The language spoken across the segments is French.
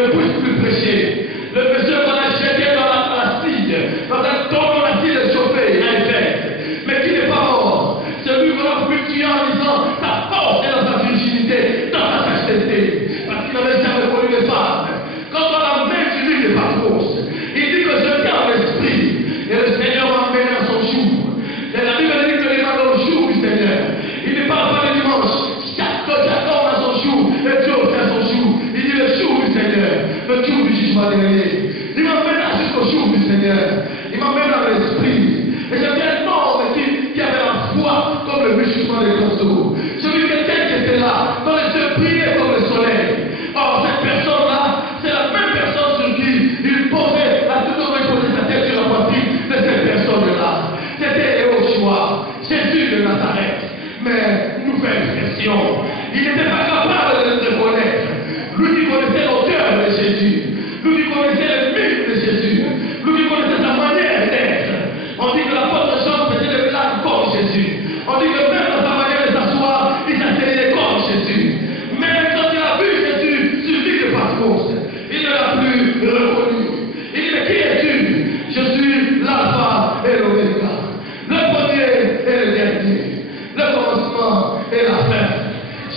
ne puisse plus prêcher. Le monsieur qu'on a jeté dans l'acide, dans un tonneau d'acide chauffé à Éphèse, mais qui n'est pas mort. Celui qu'on a pu tuer en disant sa force est dans sa virginité, dans sa chasteté, parce qu'il n'avait jamais connu les femmes. Quand on la met sur lui, il n'est pas fausse. Il dit que je tiens l'esprit, et le Seigneur m'a emmené à son jour. Et la Bible dit que il m'a donné au jour du Seigneur. Il n'est pas le dimanche. Jacob a son jour, et Dieu a son jour. Il dit le jour du Seigneur, le jour du jugement dernier. Il m'emmène jusqu'au jour du Seigneur. Il m'emmène dans l'esprit. Et j'avais un homme qui avait la foi comme le réchauffement des corseaux. J'ai vu quelqu'un qui était là, dont les yeux brillaient comme le soleil. Or, cette personne-là, c'est la même personne sur qui il posait, a toujours posé sa tête sur la poitrine de cette personne-là. C'était Yoshua, Jésus de Nazareth. Mais nouvelle version. Il n'était pas capable de le reconnaître. Lui qui connaissait l'auteur de Jésus. Lui qui connaissait le mythe de Jésus. Lui qui connaissait sa manière d'être. On dit que l'apôtre Jean faisait des blagues comme Jésus. On dit que même dans sa manière de s'asseoir, il s'asseyait comme Jésus. Mais quand il a vu Jésus suivi de Patmos, il ne l'a plus reconnu. Il dit, mais qui es-tu? Je suis l'alpha et l'oméga, le premier et le dernier, le commencement et la fin.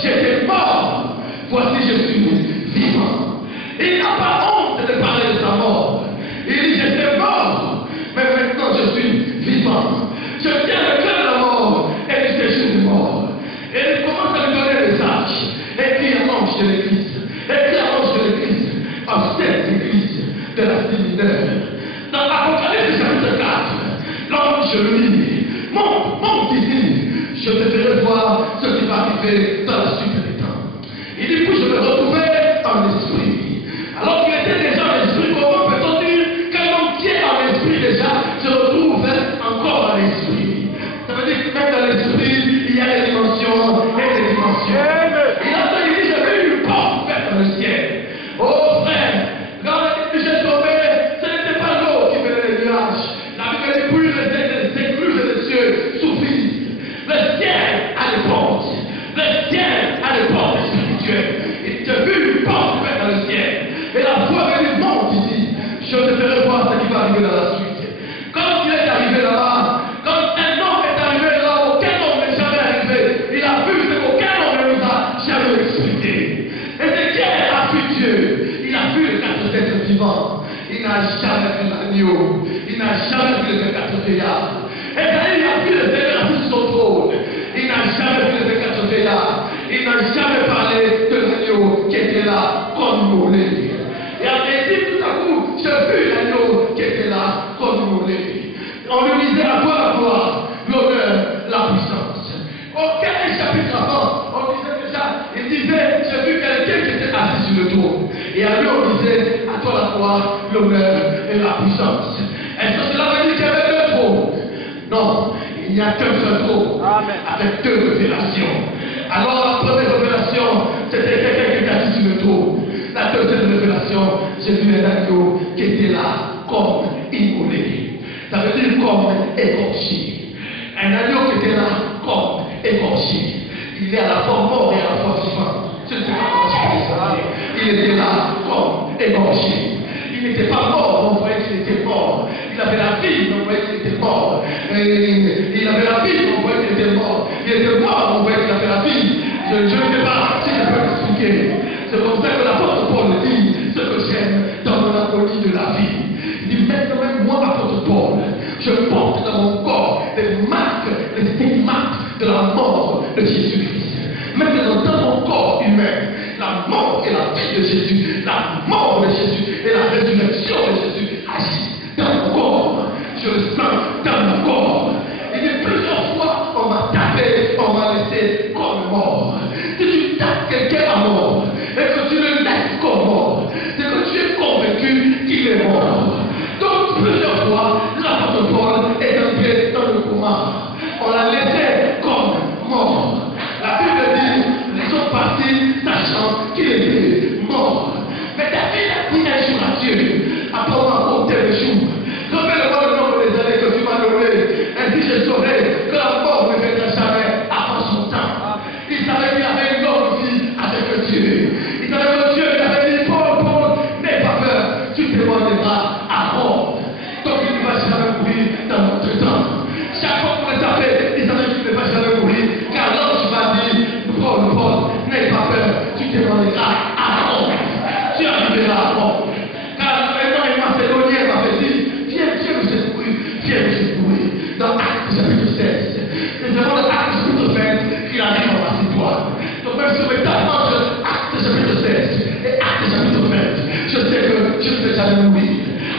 J'étais mort, voici je suis vivant. Il n'a pas honte de parler de sa mort. Il dit, j'étais mort, mais maintenant je suis vivant. Je tiens le cœur de la mort et du séjour de mort. Et il commence à lui donner des âges. Écrit à l'ange de l'église. Écrit à l'ange de l'église. À cette église de la Mineure. Dans l'Apocalypse chapitre 4, l'ange lui dit, monte ici, je te ferai voir ce qui va arriver dans la suite des temps. Il dit, puis je me retrouvais en esprit. Alors qu'il était déjà en esprit, comment peut-on dire qu'un homme qui est en esprit déjà se retrouve encore en esprit? Ça veut dire que même dans l'esprit, il y a des dimensions et des dimensions. Et là, il dit, j'ai vu une porte ouverte dans le ciel. Oh frère, quand j'ai tombé, ce n'était pas l'eau qui venait des nuages. La Bible dit, puis les écluses des cieux s'ouvrent. Le ciel a des portes. Le ciel a des portes spirituelles. Et tu as vu une porte ouverte dans le ciel. Et la foi me dit, monte ici. Je te ferai voir ce qui va arriver dans la suite. Quand il est arrivé là-bas, quand un homme est arrivé là, aucun homme n'est jamais arrivé. Il a vu ce qu'aucun homme ne nous a jamais expliqué. Ézéchiel a vu Dieu. Il a vu les 4 êtres vivants. Il n'a jamais vu l'agneau. Il n'a jamais vu les 4 vieillards. Esaïe a vu le Seigneur assis sur son trône. Il n'a jamais vu les 4 vieillards. Il n'a jamais parlé de l'agneau qui était là comme immolé. Et après, tout à coup, j'ai vu l'agneau qui était là comme immolé. On lui disait à toi la gloire, l'honneur, la puissance. Aucun chapitre avant, on disait déjà, il disait, j'ai vu quelqu'un qui était assis sur le trône. Et à lui, on disait, à toi la gloire, l'honneur et la puissance. Est-ce que cela veut dire qu'il y avait 2 trônes? Non, il n'y a qu'un seul trône, avec 2 révélations. Alors la première révélation, c'était quelqu'un qui était assis sur le trône. La deuxième révélation, j'ai vu un agneau qui était là comme immolé. Ça veut dire comme égorgé. Un agneau qui était là comme égorgé. Il est à la fois mort et à la fois vivant. Je ne sais pas comment je peux ça. Il était là comme égorgé. Il n'était pas mort, on voyait qu'il était mort. Il avait la vie, on voyait qu'il était mort. Il avait la vie, on voyait qu'il était mort. Il était mort, on voyait qu'il avait la vie. Je ne sais pas si je peux l'expliquer. C'est comme ça que l'apôtre Paul dit ce que j'aime dans mon agonie de la vie. Il dit, maintenant même moi, apôtre Paul, je porte dans mon corps les marques, les stigmates de la mort de Jésus-Christ. Maintenant, dans mon corps humain, la mort et la vie de Jésus, la mort de Jésus et la résurrection de Jésus agissent dans mon corps. Je le sens dans mon corps. Il dit, plusieurs fois, on m'a tapé, on m'a laissé comme mort. Si tu tapes quelqu'un à mort, et que tu le laisses comme mort, c'est que tu es convaincu qu'il est mort. Donc plusieurs fois, l'apôtre Paul est entré dans le coma. On l'a laissé comme mort. La Bible dit, ils sont partis sachant qu'il était mort. Mais David a dit un jour à Dieu, après avoir compté le jour, rappelle-moi le nombre des années que tu m'as donné, ainsi je saurai que la mort ne viendra jamais avant son à mourir.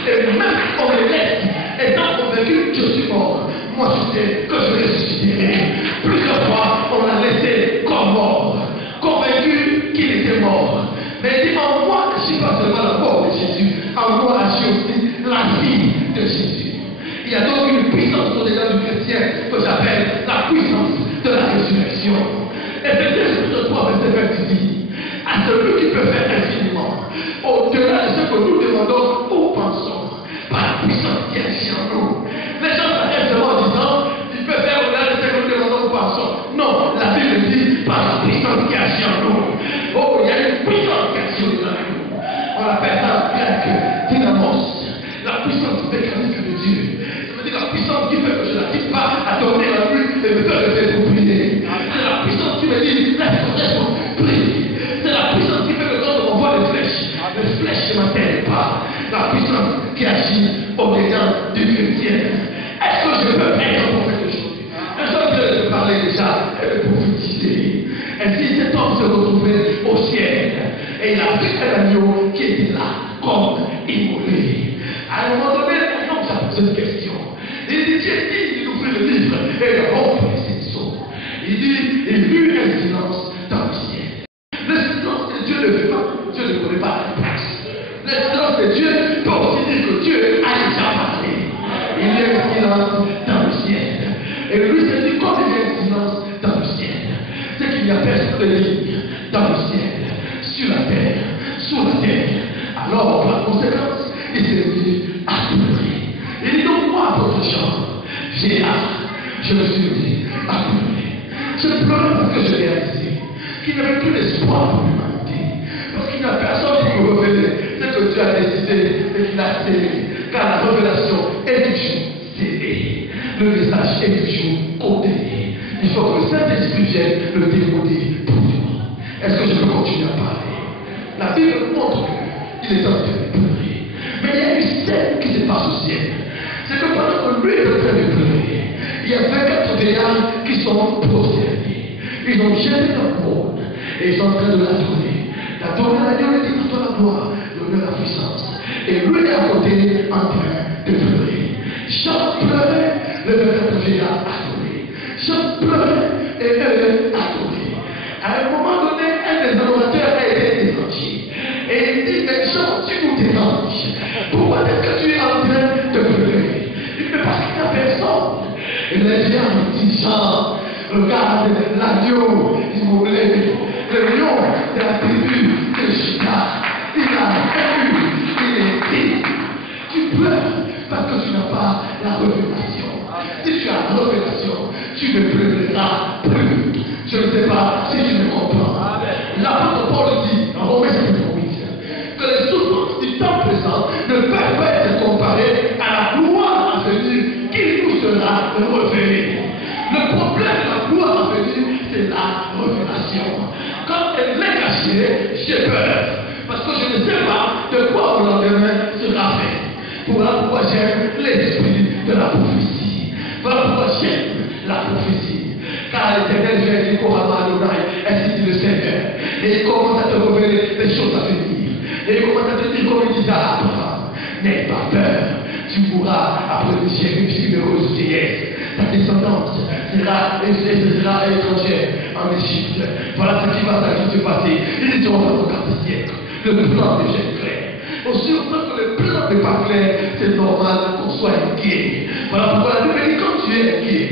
Et même on les laisse, étant convaincu que je suis mort, moi je sais que je ressusciterai. Plusieurs fois, on l'a laissé comme mort, convaincu qu'il était mort. Mais il dit, en moi, je ne suis pas seulement la mort de Jésus, en moi, je suis aussi la vie de Jésus. Il y a donc une puissance au-delà du chrétien que j'appelle la puissance de la résurrection. Et Éphésiens chapitre 3, verset 20 dit, à celui qui peut faire infiniment, au-delà de ce que nous demandons ou pensons, par la puissance qui agit en nous. Les gens s'arrêtent seulement en disant, il peut faire au-delà de ce que nous demandons ou pensons. Non, la Bible dit, par la puissance qui agit en nous. Oh, il y a une puissance qui agit au-delà de nous. On appelle ça en grec dynamos, la puissance mécanique de Dieu. La puissance qui fait que je n'arrive pas à dormir la nuit et me faire lever pour prier. C'est la puissance qui me dit, laisse-moi prier. C'est la puissance qui fait que quand on m'envoie les flèches ne m'atteignent pas. La puissance qui agit au-dedans du chrétien. Est-ce que je peux être un prophète aujourd'hui? Un seul Dieu de parler déjà et de prophétiser. Ainsi cet homme se retrouvait au ciel et il a vu un agneau qui était là comme immolé. À un moment donné, un homme s'est posé une question. Il dit, Dieu dit d'ouvrir le livre et de rompre les sceaux. Il dit, il y eut un silence dans le ciel. Le silence de Dieu ne fait pas, Dieu ne connaît pas la place. Le silence de Dieu peut aussi dire que Dieu a déjà parlé. Il y a un silence dans le ciel. Et lui se dit, comme il y a un silence dans le ciel, c'est qu'il n'y a personne de ligne dans le ciel, sur la terre, sous la terre. Alors, par conséquence, il s'est dit à pleurer. Il dit donc moi, votre chambre, j'ai hâte. Je me suis dit à pleurer. Je pleurais parce que je réalisais qu'il n'y avait plus d'espoir pour l'humanité. Parce qu'il n'y a personne qui me révélait ce que Dieu a décidé et qu'il a scellé. Car la révélation est toujours scellée. Le message est toujours codé. Il faut que le Saint-Esprit vienne le décoder pour nous. Est-ce que je peux continuer à parler? La Bible montre qu'il est en train de pleurer. Mais il y a une scène qui se passe au ciel. C'est que pendant que lui est en train de pleurer, il y a 24 vieillards qui sont prosternés. Ils ont jeté leur couronne et ils sont en train de l'adorer. L'adorer à Dieu, il dit la gloire, l'honneur, la puissance. Et lui est à côté en train de pleurer. Jean pleurait, le 24 vieillards adorait. Jean pleurait et eux adoraient. À un moment donné, un des adorateurs a été dérangé. Et il dit, mais Jean, tu nous déranges. Pourquoi est-ce que tu es en train de pleurer? Il fait parce qu'il n'y a personne. Et les gens disent, Jean, regarde l'agneau immolé, le lion de la tribu de Juda. Il a vaincu, il est triste. Tu pleures parce que tu n'as pas la révélation. Si tu as la révélation, tu ne pleureras plus. Je ne sais pas si tu me comprends. L'apôtre Paul dit en Romains chapitre 8 que les souffrances du temps présent ne peuvent pas être comparées à la gloire à venir qui nous sera révélée. Le problème de la gloire à venir, c'est la révélation. Quand elle est cachée, j'ai peur. Parce que je ne sais pas de quoi au lendemain sera fait. Voilà pourquoi j'aime l'esprit de la prophétie. Voilà pourquoi j'aime la prophétie. Car l'Éternel vient dire Korama Adonai, ainsi dit le Seigneur. Et il commence à te révéler les choses à venir. Et il commence à te dire comme il disait à Abraham, n'aie pas peur, tu mourras après le siècle d'une heureuse vieillesse. Ta descendance sera étrangère en Égypte. Voilà ce qui va se passer. Ils ne seront pas au 4 siècle. Le plan déjà est clair. Aussi longtemps que le plan n'est pas clair, c'est normal qu'on soit inquiet. Voilà pourquoi la Bible dit quand tu es inquiet,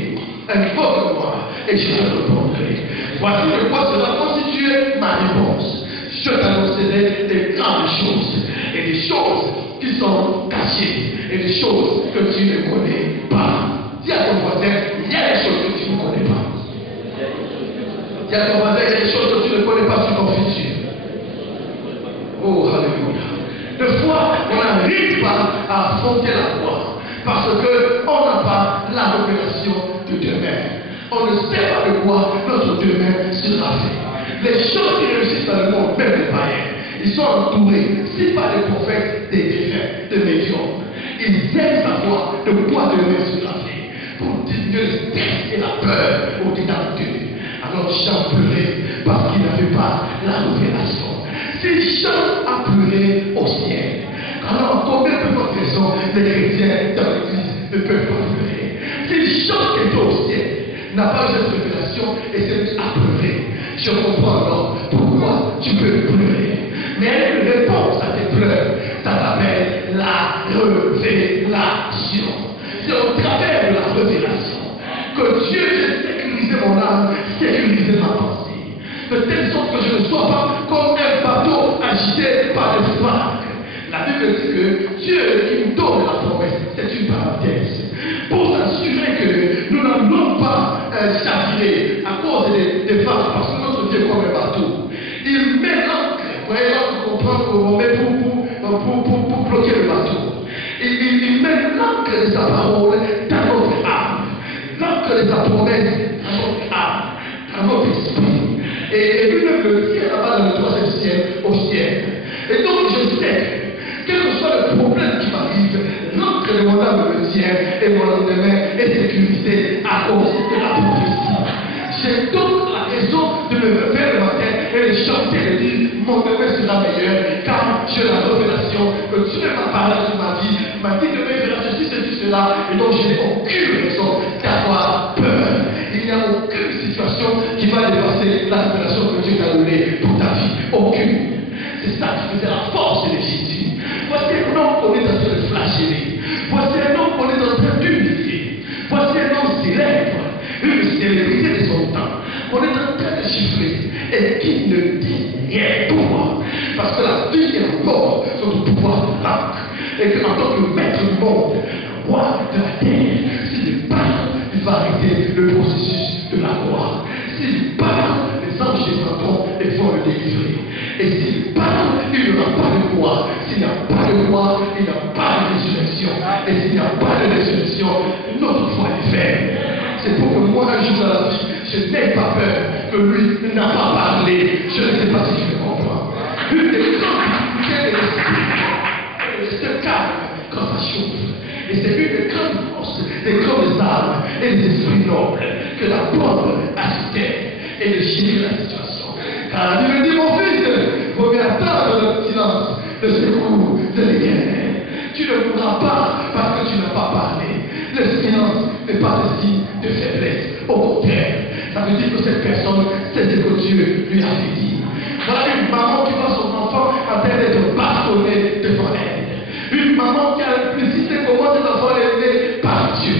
invoque-moi et je te répondrai. Voici de quoi sera constituée ma réponse. Je t'annoncerai des grandes choses et des choses qui sont cachées et des choses que tu ne connais pas. Dis à ton voisin, il y a des choses que tu ne connais pas. Dis à ton voisin, il y a des choses que tu ne connais pas sur ton futur. Oh, alléluia. Des fois, on n'arrive pas à affronter la foi parce qu'on n'a pas la révélation de demain. On ne sait pas de quoi notre demain sera fait. Les choses qui réussissent dans le monde, même les païens, ils sont entourés, si pas des prophètes, des défunts, des médiums. Ils aiment savoir de quoi demain sera fait. Pour diminuer le stress et la peur au-dedans d'eux. Alors Jean pleurait parce qu'il n'avait pas la révélation. Si Jean a pleuré au ciel, alors les chrétiens dans l'église ne peuvent pas pleurer. S'il chante et au ciel, n'a pas eu cette révélation et s'est mis à pleurer. Je comprends alors pourquoi tu peux pleurer. Mais elle a une réponse à tes pleurs. Ça s'appelle la révélation. C'est au travers de la révélation que Dieu vient sécuriser mon âme, sécuriser ma pensée. De telle sorte que je ne sois pas comme un bateau agité par des vagues. La Bible dit que Dieu qui nous donne la promesse, c'est une parenthèse. Pour s'assurer que nous n'allons pas chavirer à cause des vagues, parce que notre Dieu est comme un bateau. Il met l'encre, vous voyez, l'encre qu'on prend pour bloquer le bateau. Il met l'encre de sa parole dans notre âme, l'encre de sa promesse dans notre âme, dans notre esprit. Et lui-même le tient là-bas dans le troisième ciel, au ciel. Et donc je sais, quel que soit le problème qui m'arrive, l'encre de mon âme me tient et mon lendemain est sécurisé à cause de la prophétie. J'ai donc la raison de me lever le matin et de chanter et de dire mon demain sera meilleur car j'ai la révélation que Dieu m'a parlé sur ma vie, m'a dit demain sera ceci, cela, et donc je n'ai aucune raison d'avoir peur. Il n'y a aucune situation qui va dépasser la révélation que Dieu t'a donnée pour ta vie. Aucune. C'est ça qui faisait la force de Jésus. Voici un homme qu'on est en train de flageller. Voici un homme qu'on est en train d'humilier. Voici un homme célèbre, une célébrité de son temps, qu'on est en train de chiffrer et qui ne dit rien pour moi. Parce que la vie et la mort sont au pouvoir de l'âme. Et que en tant que maître du monde, le roi de la terre, s'il parle, il va arrêter le processus de la gloire. S'il parle, les anges descendront et vont le délivrer. Et s'il parle, il n'y aura pas de gloire. S'il n'y a pas de gloire, il n'y a pas de résurrection. Et s'il n'y a pas de résurrection, notre foi est vaine. C'est pour que moi, un jour dans la vie, je n'ai pas peur que lui n'a pas parlé. Je ne sais pas si tu me comprends. Une des grandes difficultés de l'esprit, c'est calme quand ça chauffe. Et c'est une des grandes forces, des grandes armes et des esprits nobles que la pauvre a sur terre et de gérer la situation. Car la Bible dit, mon fils, il faut bien attendre le silence, le secours de l'Éternel. Tu ne mourras pas parce que tu n'as pas parlé. Le silence n'est pas un signe de faiblesse. Au contraire, ça veut dire que cette personne sait ce que Dieu lui avait dit. Voilà une maman qui voit son enfant en train d'être bastonnée devant elle. Une maman qui a implicité comment cet enfant est élevé par Dieu.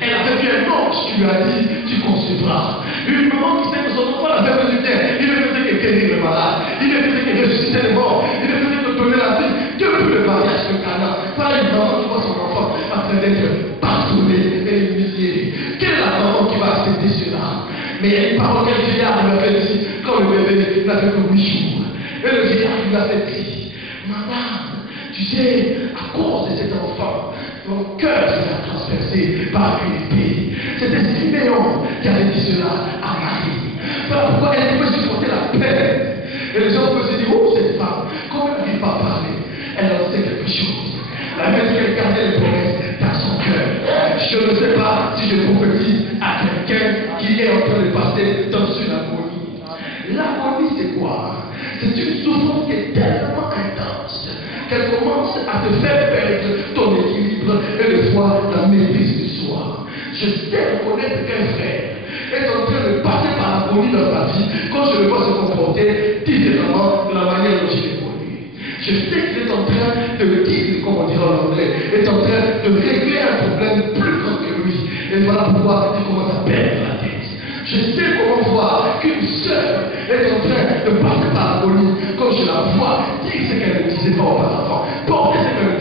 Elle avait vu un ange qui lui a dit, tu concevras. Une maman qui sait que son enfant avait fait du bien. Il ne faisait que guérir le malade. Il ne faisait que ressusciter les morts. Il ne faisait que donner la vie. Depuis le mariage de Cana, voilà une maman qui voit son enfant en train d'être bastonnée et humiliée. Quelle est la maman qui va accepter cela? Mais il y a une parole qu'un vieillard lui avait dit quand le bébé n'avait que 8 jours. Et le vieillard lui avait dit, maman, tu sais, à cause de cet enfant, ton cœur sera transpercé par une épée. C'était Siméon qui avait dit cela à Marie. Voilà pourquoi elle pouvait supporter la peine. Et les gens peuvent se dire, oh cette femme, comment elle n'arrive pas à parler? Elle en sait quelque chose. La même qu'elle gardait les promesses dans son cœur. Je ne sais pas si je prophétise à quelqu'un qui est en train de passer dans une agonie. L'agonie c'est quoi? C'est une souffrance qui est tellement intense qu'elle commence à te faire perdre ton équilibre et le foi, la maîtrise de soi. Je sais reconnaître qu'un frère est en train de passer par l'agonie dans sa vie quand je le vois se comporter différemment de la manière dont il est connu. Je sais qu'il est en train de me dire, comme on dirait en anglais, est en train de régler un problème plus grand que lui. Et voilà pourquoi il commence à perdre la tête. Je sais comment voir qu'une sœur est en train de passer par l'agonie quand je la vois dire ce qu'elle ne disait pas auparavant, porter ce qu'elle ne